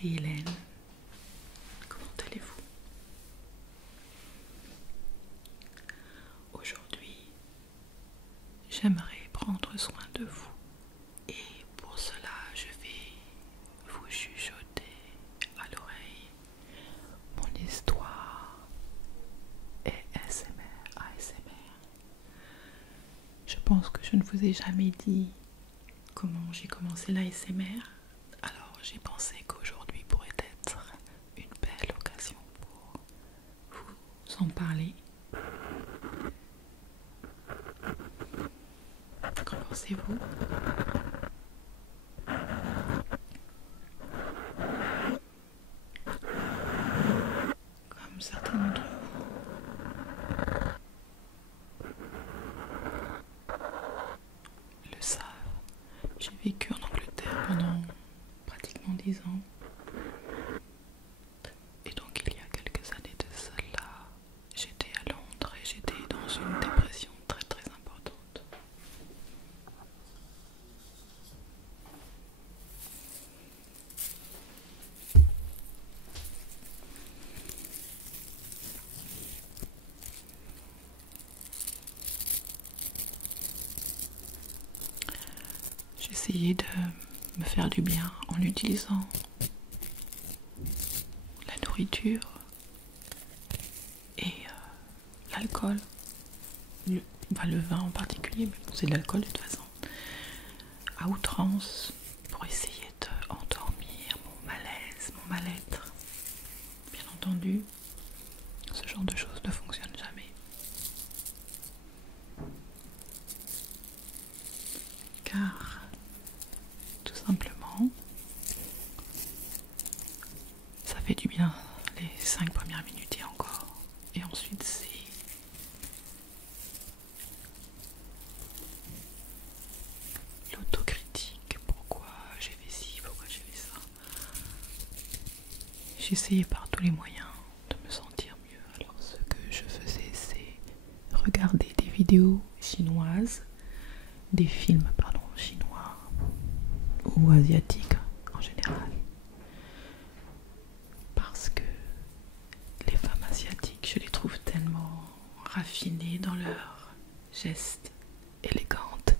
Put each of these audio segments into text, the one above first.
c'est Hélène. Comment allez-vous? Aujourd'hui, j'aimerais prendre soin de vous. Et pour cela, je vais vous chuchoter à l'oreille mon histoire ASMR. Je pense que je ne vous ai jamais dit comment j'ai commencé l'ASMR. Alors j'ai pensé qu'aujourd'hui pourrait être une belle occasion pour vous en parler. Qu'en pensez-vous? Comme certains d'entre vous le savent, j'ai vécu en Angleterre pendant pratiquement 10 ans. Et donc il y a quelques années de cela, j'étais à Londres et j'étais dans une dépression très très importante. J'essayais de me faire du bien en utilisant la nourriture et l'alcool, le vin en particulier, mais bon, c'est de l'alcool de toute façon, à outrance pour essayer d'endormir mon malaise, mon mal-être. Bien entendu, ce genre de choses ne fonctionne jamais. Car, tout simplement, ça fait du bien les 5 premières minutes et encore. Et ensuite, c'est l'autocritique. Pourquoi j'ai fait ci, pourquoi j'ai fait ça. J'essayais par tous les moyens de me sentir mieux. Alors ce que je faisais, c'est regarder des vidéos chinoises, des films chinois ou asiatiques en général. Parce que les femmes asiatiques, je les trouve tellement raffinées dans leurs gestes, élégantes.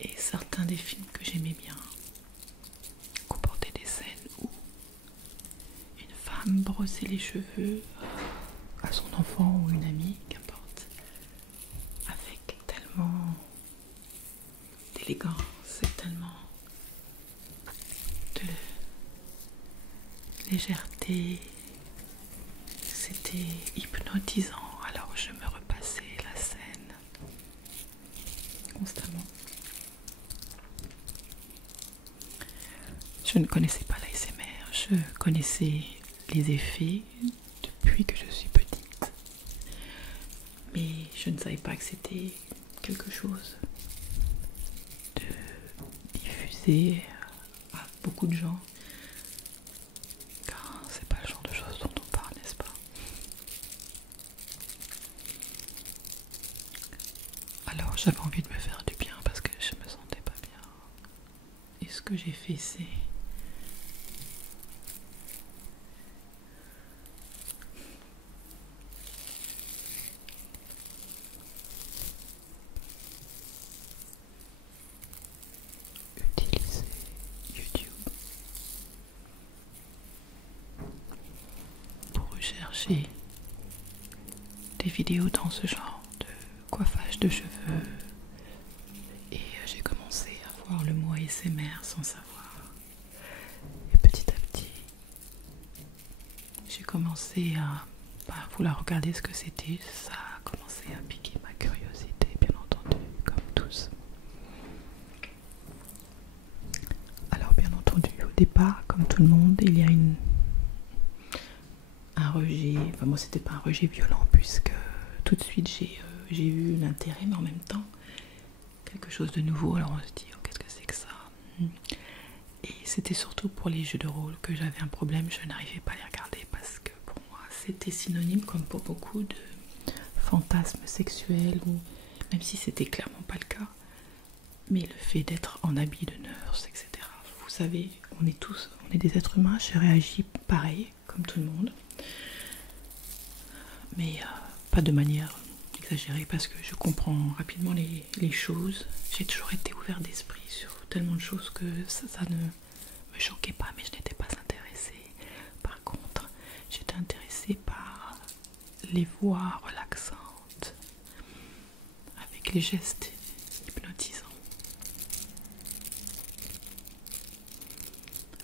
Et certains des films que j'aimais bien comportaient des scènes où une femme brossait les cheveux à son enfant ou une amie, qu'importe, avec tellement d'élégance et tellement de légèreté. C'était hypnotisant. Alors je me repassais la scène constamment. Je ne connaissais pas l'ASMR, je connaissais les effets depuis que je suis petite. Mais je ne savais pas que c'était quelque chose de diffusé à beaucoup de gens. Car c'est pas le genre de choses dont on parle, n'est-ce pas? Alors j'avais envie de me faire du bien parce que je me sentais pas bien. Et ce que j'ai fait, c'est utiliser YouTube pour rechercher des vidéos dans ce genre de coiffage de cheveux. Et j'ai commencé à voir le mot ASMR sans savoir. Et petit à petit, j'ai commencé à vouloir regarder ce que c'était. Ça a commencé à piquer ma curiosité, bien entendu, comme tous. Alors bien entendu, au départ, comme tout le monde, il y a un rejet. Enfin moi c'était pas un rejet violent puisque tout de suite j'ai eu l'intérêt, mais en même temps quelque chose de nouveau. Alors on se dit oh, qu'est-ce que c'est que ça? Et c'était surtout pour les jeux de rôle que j'avais un problème. Je n'arrivais pas à les regarder parce que pour moi c'était synonyme, comme pour beaucoup de fantasmes sexuels, ou même si c'était clairement pas le cas, mais le fait d'être en habit de nurse, etc. Vous savez, on est tous, on est des êtres humains, je réagis pareil, comme tout le monde. Mais pas de manière exagérée parce que je comprends rapidement les choses. J'ai toujours été ouvert d'esprit sur tellement de choses que ça ne me choquait pas, mais je n'étais pas intéressée. Par contre, j'étais intéressée par les voix relaxantes, avec les gestes hypnotisants.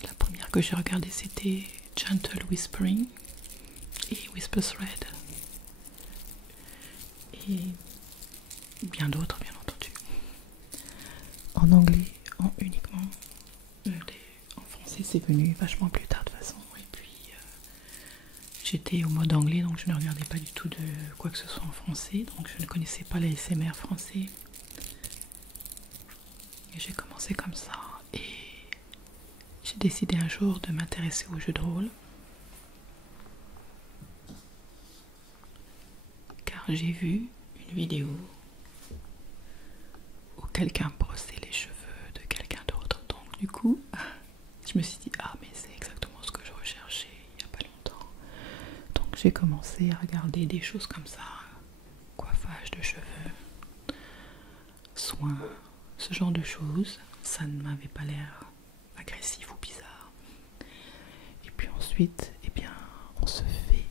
La première que j'ai regardée, c'était Gentle Whispering et Whisper Thread. Et bien d'autres, bien entendu. En anglais, uniquement. En français, c'est venu vachement plus tard de toute façon. Et puis, j'étais au mode anglais, donc je ne regardais pas du tout de quoi que ce soit en français. Donc, je ne connaissais pas les ASMR français. Et j'ai commencé comme ça. Et j'ai décidé un jour de m'intéresser aux jeux de rôle. Car j'ai vu une vidéo où quelqu'un brossait les cheveux de quelqu'un d'autre. Donc du coup, je me suis dit, ah mais c'est exactement ce que je recherchais il n'y a pas longtemps. Donc j'ai commencé à regarder des choses comme ça, coiffage de cheveux, soins, ce genre de choses. Ça ne m'avait pas l'air agressif ou bizarre. Et puis ensuite, eh bien, on se fait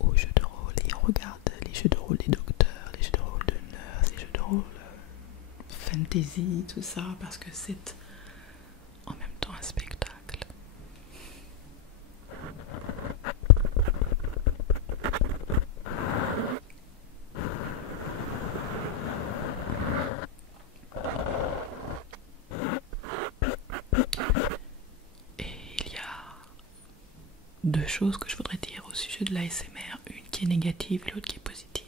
aux jeux de rôle et on regarde les jeux de rôle des docteurs, les jeux de rôle de nurses, les jeux de rôle fantasy, tout ça, parce que c'est en même temps un spectacle. Et il y a deux choses que je voudrais dire au sujet de l'ASMR, une qui est négative et l'autre qui est positive.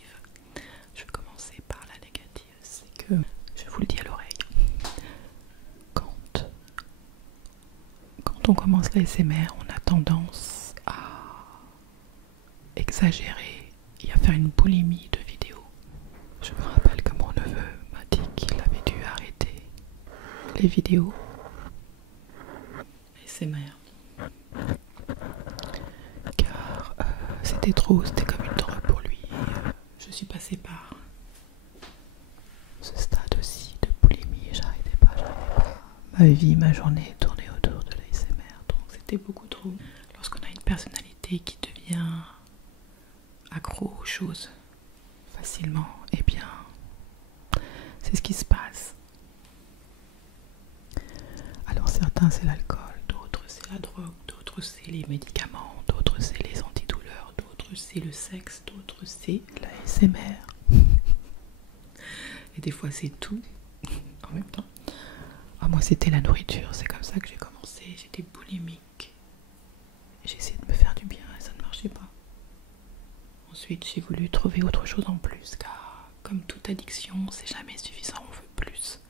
Je vais commencer par la négative, c'est que, je vous le dis à l'oreille, quand on commence l'ASMR, on a tendance à exagérer et à faire une boulimie de vidéos. Je me rappelle que mon neveu m'a dit qu'il avait dû arrêter les vidéos ASMR car c'était trop, c'était comme une drogue pour lui. Je suis passée par ce stade aussi de boulimie et j'arrêtais pas. Ma vie, ma journée tournait autour de l'ASMR, donc c'était beaucoup trop. Lorsqu'on a une personnalité qui devient accro aux choses facilement, eh bien, c'est ce qui se passe. Alors certains c'est l'alcool, d'autres c'est la drogue, d'autres c'est les médicaments, d'autres c'est les antidouleurs, d'autres c'est le sexe, d'autres c'est l'ASMR. Et des fois c'est tout en même temps. Ah, moi c'était la nourriture, c'est comme ça que j'ai commencé, j'étais boulimique. J'ai essayé de me faire du bien et ça ne marchait pas. Ensuite j'ai voulu trouver autre chose en plus car comme toute addiction c'est jamais suffisant, on veut plus.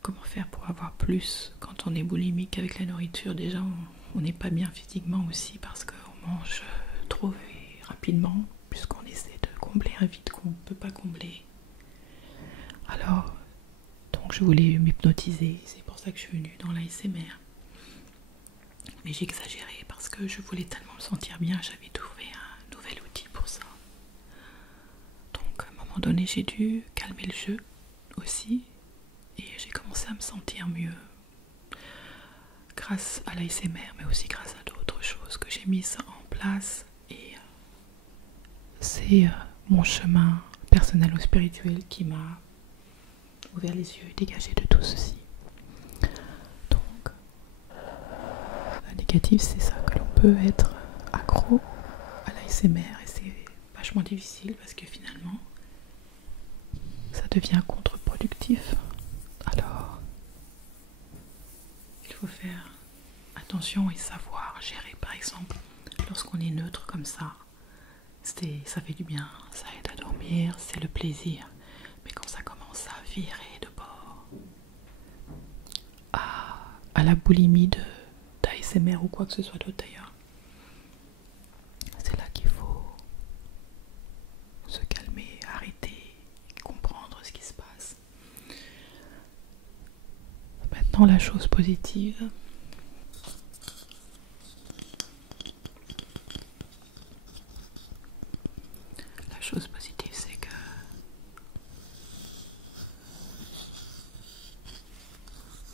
Comment faire pour avoir plus quand on est boulimique avec la nourriture? Déjà on n'est pas bien physiquement aussi parce qu'on mange trop et rapidement puisqu'on essaie de combler un vide qu'on ne peut pas combler. Alors donc je voulais m'hypnotiser, c'est pour ça que je suis venue dans l'ASMR. Mais j'ai exagéré parce que je voulais tellement me sentir bien, j'avais trouvé un nouvel outil pour ça. Donc à un moment donné j'ai dû calmer le jeu aussi et j'ai commencé à me sentir mieux grâce à l'ASMR mais aussi grâce à d'autres choses que j'ai mises en place et c'est mon chemin personnel ou spirituel qui m'a ouvert les yeux et dégagé de tout ceci. Donc la négative c'est ça, que l'on peut être accro à l'ASMR et c'est vachement difficile parce que finalement ça devient contre-productif. Alors il faut faire attention et savoir gérer. Par exemple lorsqu'on est neutre comme ça, ça fait du bien, ça aide à dormir, c'est le plaisir. Mais quand ça commence à virer de bord à la boulimie d'ASMR ou quoi que ce soit d'autre d'ailleurs, c'est là qu'il faut se calmer, arrêter, comprendre ce qui se passe. Maintenant, la chose positive. La chose positive, c'est que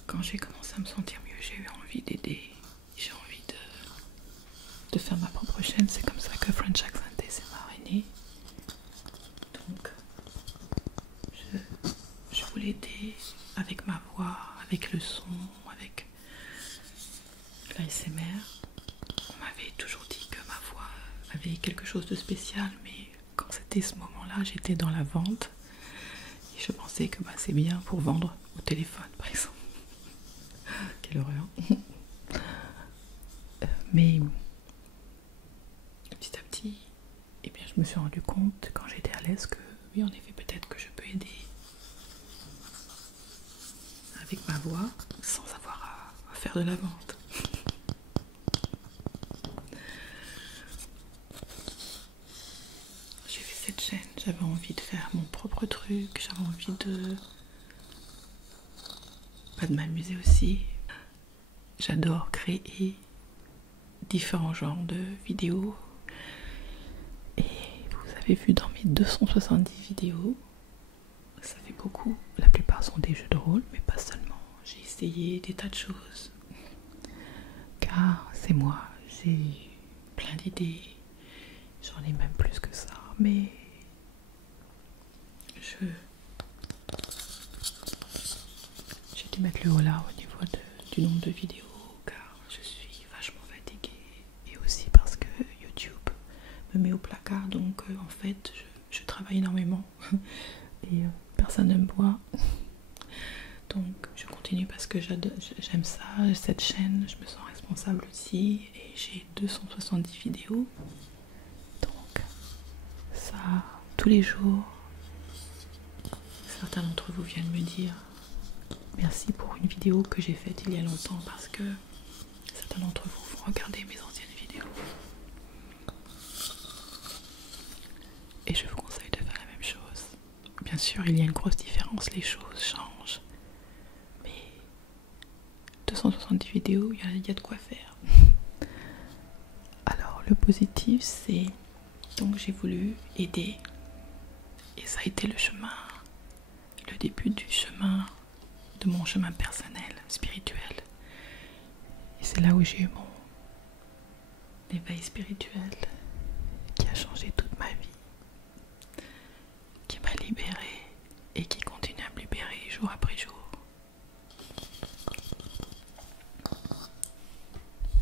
quand j'ai commencé à me sentir mieux, j'ai eu envie d'aider. J'ai envie de faire ma propre chaîne. C'est comme ça que French Accent ASMR est né. Donc, je voulais aider avec ma voix, avec le son, avec l'ASMR. On m'avait toujours dit que ma voix avait quelque chose de spécial, mais quand c'était ce moment-là, j'étais dans la vente et je pensais que c'est bien pour vendre au téléphone, par exemple. Quelle horreur. Mais petit à petit, eh bien, je me suis rendu compte quand j'étais à l'aise que oui, en effet, peut-être que je peux aider avec ma voix sans avoir à faire de la vente. J'ai fait cette chaîne, j'avais envie de faire mon propre truc, j'avais envie de m'amuser aussi. J'adore créer différents genres de vidéos. Et vous avez vu dans mes 270 vidéos, ça fait beaucoup. La plupart sont des jeux de rôle, mais pas seulement. J'ai essayé des tas de choses. Car c'est moi, j'ai plein d'idées. J'en ai même plus que ça, mais j'ai dû mettre le haut là au niveau du nombre de vidéos, car je suis vachement fatiguée. Et aussi parce que YouTube me met au placard, donc en fait je travaille énormément et personne ne me voit. Donc je continue parce que j'aime ça, cette chaîne, je me sens responsable aussi et j'ai 270 vidéos. Donc ça, tous les jours, certains d'entre vous viennent me dire merci pour une vidéo que j'ai faite il y a longtemps, parce que certains d'entre vous vont regarder mes anciennes vidéos. Et je vous conseille de faire la même chose. Bien sûr, il y a une grosse différence, les choses changent. Mais 270 vidéos, il y a de quoi faire. Alors, le positif, c'est... Donc, j'ai voulu aider. Et ça a été le chemin, le début du chemin, de mon chemin personnel, spirituel. Et c'est là où j'ai eu mon éveil spirituel qui a changé toute ma vie, qui m'a libérée et qui continue à me libérer jour après jour.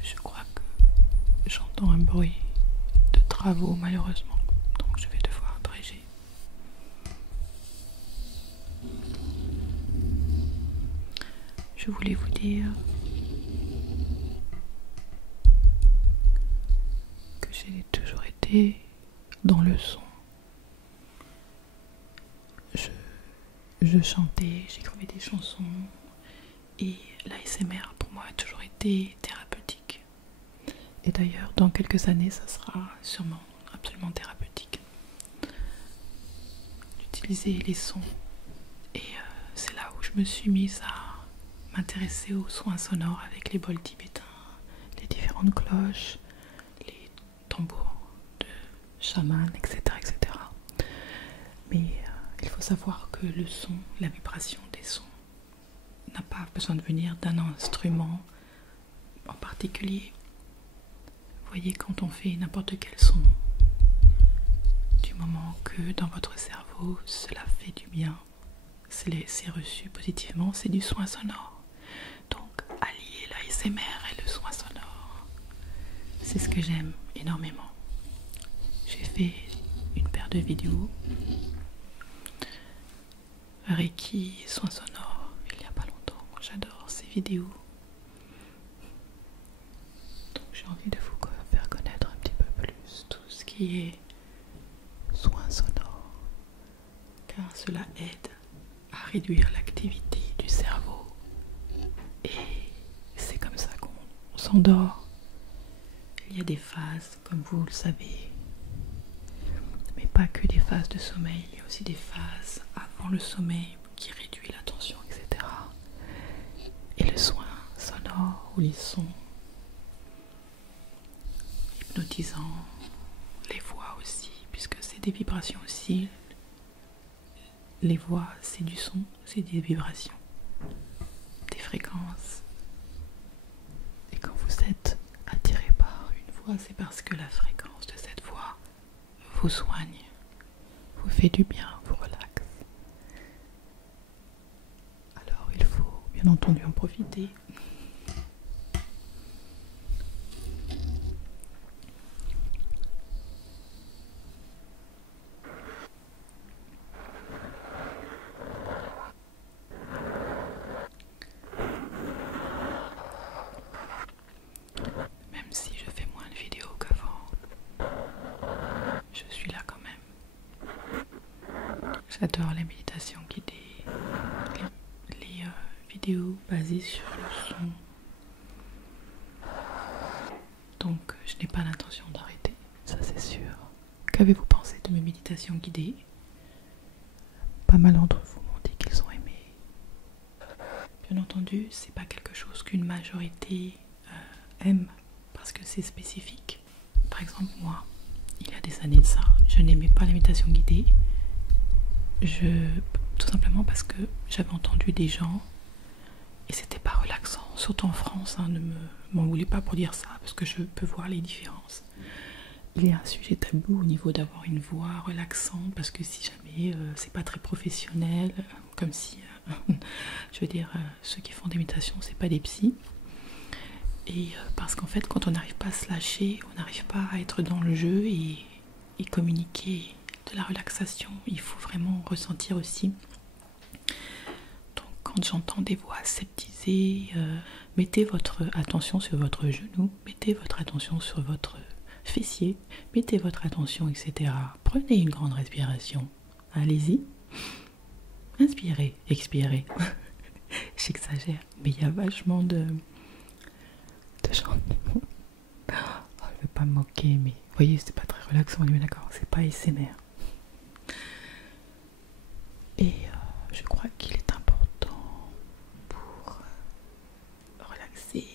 Je crois que j'entends un bruit de travaux malheureusement, donc je vais devoir dréger. Je voulais vous dire que j'ai toujours été dans le son. Je chantais, j'écrivais des chansons et l'ASMR pour moi a toujours été thérapeutique. Et d'ailleurs, dans quelques années, ça sera sûrement absolument thérapeutique d'utiliser les sons. Et c'est là où je me suis mise à m'intéresser aux soins sonores avec les bols tibétains, les différentes cloches, les tambours de chaman, etc. etc. Mais il faut savoir que le son, la vibration des sons n'a pas besoin de venir d'un instrument en particulier. Vous voyez, quand on fait n'importe quel son, du moment que dans votre cerveau cela fait du bien, c'est reçu positivement, c'est du soin sonore. Donc allier l'ASMR et le soin sonore, c'est ce que j'aime énormément. J'ai fait une paire de vidéos Reiki, soins sonores, il n'y a pas longtemps. J'adore ces vidéos. Donc j'ai envie de vous faire connaître un petit peu plus tout ce qui est soins sonores, car cela aide à réduire l'activité du cerveau. Et c'est comme ça qu'on s'endort. Il y a des phases, comme vous le savez, mais pas que des phases de sommeil, il y a aussi des phases avant le sommeil qui réduit la tension, etc. Et le les soins sonores ou les sons hypnotisants, les voix aussi, puisque c'est des vibrations aussi. Les voix, c'est du son, c'est des vibrations, des fréquences. Et quand vous êtes attiré par une voix, c'est parce que la fréquence de cette voix vous soigne, vous fait du bien, vous relaxe. Alors il faut bien entendu en profiter. Même si je fais moins de vidéos qu'avant, je suis là quand même. J'adore les méditations guidées, les vidéos basées sur le son. Donc je n'ai pas l'intention d'arrêter, ça c'est sûr. Qu'avez-vous pensé de mes méditations guidées? Pas mal d'entre vous m'ont dit qu'ils ont aimé. Bien entendu, c'est pas quelque chose qu'une majorité aime parce que c'est spécifique. Par exemple, moi, il y a des années de ça, je n'aimais pas la méditation guidée. Tout simplement parce que j'avais entendu des gens et c'était pas relaxant, surtout en France, hein, ne m'en voulez pas pour dire ça parce que je peux voir les différences. Il y a un sujet tabou au niveau d'avoir une voix relaxante parce que si jamais c'est pas très professionnel, comme si, je veux dire, ceux qui font des méditations, c'est pas des psys. Et parce qu'en fait, quand on n'arrive pas à se lâcher, on n'arrive pas à être dans le jeu et communiquer de la relaxation, il faut vraiment ressentir aussi. Donc quand j'entends des voix aseptisées, mettez votre attention sur votre genou, mettez votre attention sur votre fessier, mettez votre attention, etc. Prenez une grande respiration. Allez-y. Inspirez, expirez. J'exagère, mais il y a vachement de gens. Oh, je vais pas me moquer, mais vous voyez, c'est pas très relaxant, on est d'accord, c'est pas ASMR. Et je crois qu'il est important pour relaxer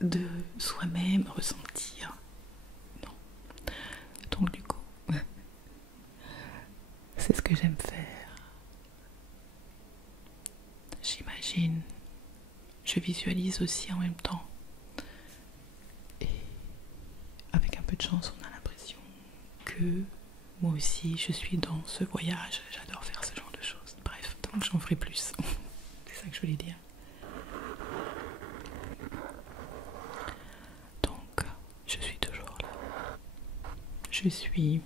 de soi-même, ressentir. Non. Donc du coup, c'est ce que j'aime faire. J'imagine, je visualise aussi en même temps. Et avec un peu de chance, on a l'impression que moi aussi, je suis dans ce voyage. J'adore faire ce genre de choses. Bref, donc j'en ferai plus. C'est ça que je voulais dire. Donc, je suis toujours là. Je suis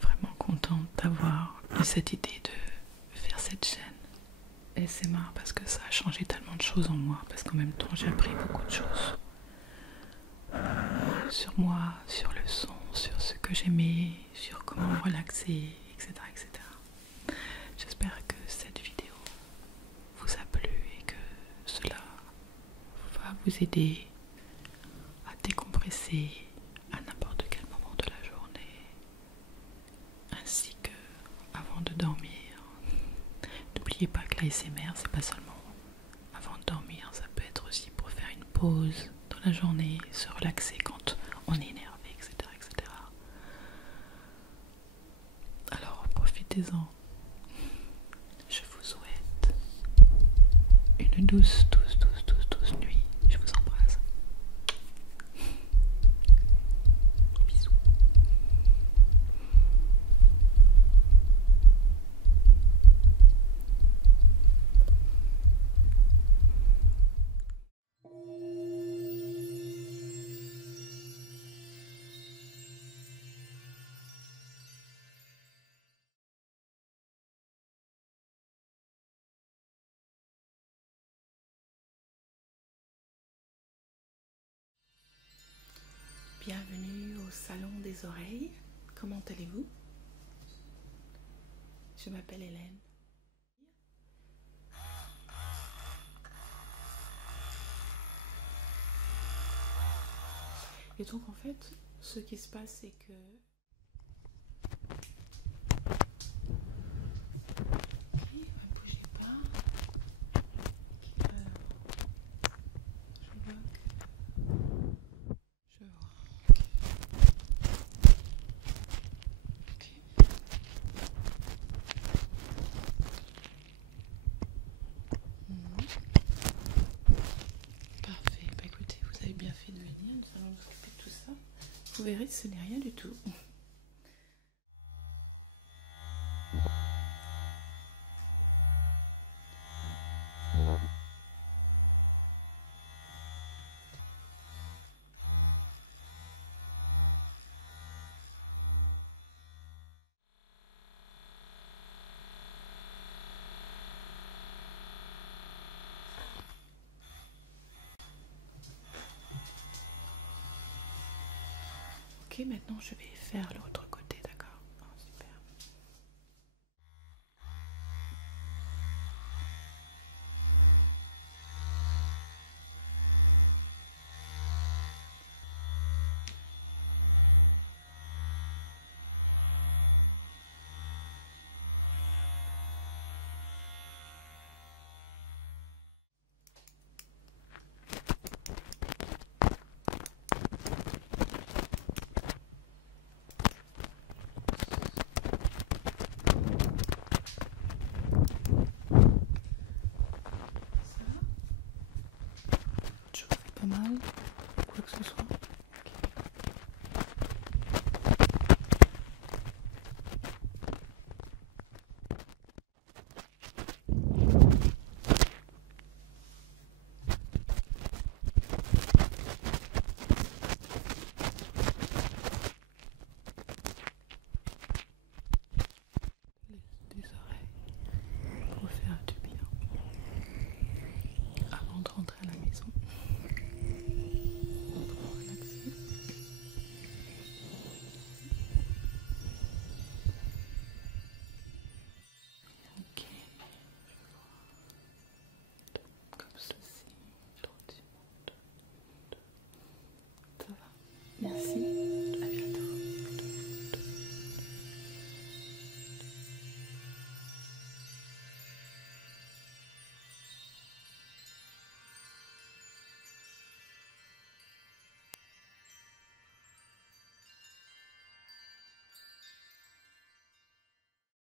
vraiment contente d'avoir eu cette idée de faire cette chaîne ASMR parce que ça a changé tellement de choses en moi, parce qu'en même temps j'ai appris beaucoup de choses sur moi, sur le son, sur ce que j'aimais, sur comment me relaxer, etc., etc. J'espère que cette vidéo vous a plu et que cela va vous aider à décompresser à n'importe quel moment de la journée, ainsi que avant de dormir. N'oubliez pas que l'ASMR, c'est pas seulement avant de dormir, ça peut être aussi pour faire une pause dans la journée, se relaxer quand on est énervé, etc., etc. Alors profitez-en. Je vous souhaite une douce nuit. Je vous embrasse. Bisous. Bienvenue au Salon des Oreilles. Comment allez-vous? Je m'appelle Hélène. Et donc en fait, ce qui se passe, c'est que... Ok, ne bougez pas. Je vois que... Je vois. Ok. Parfait. Bah écoutez, vous avez bien fait de venir. Nous allons nous occuper de tout ça. Vous verrez, ce n'est rien du tout. Ok, maintenant je vais faire l'autre côté, d'accord? Oh, super. Ça, je vous fais pas mal, quoi que ce soit. Des oreilles pour faire du bien avant de rentrer à la maison. Pour relaxer. Ok, comme ceci, gentiment. Ça va, merci.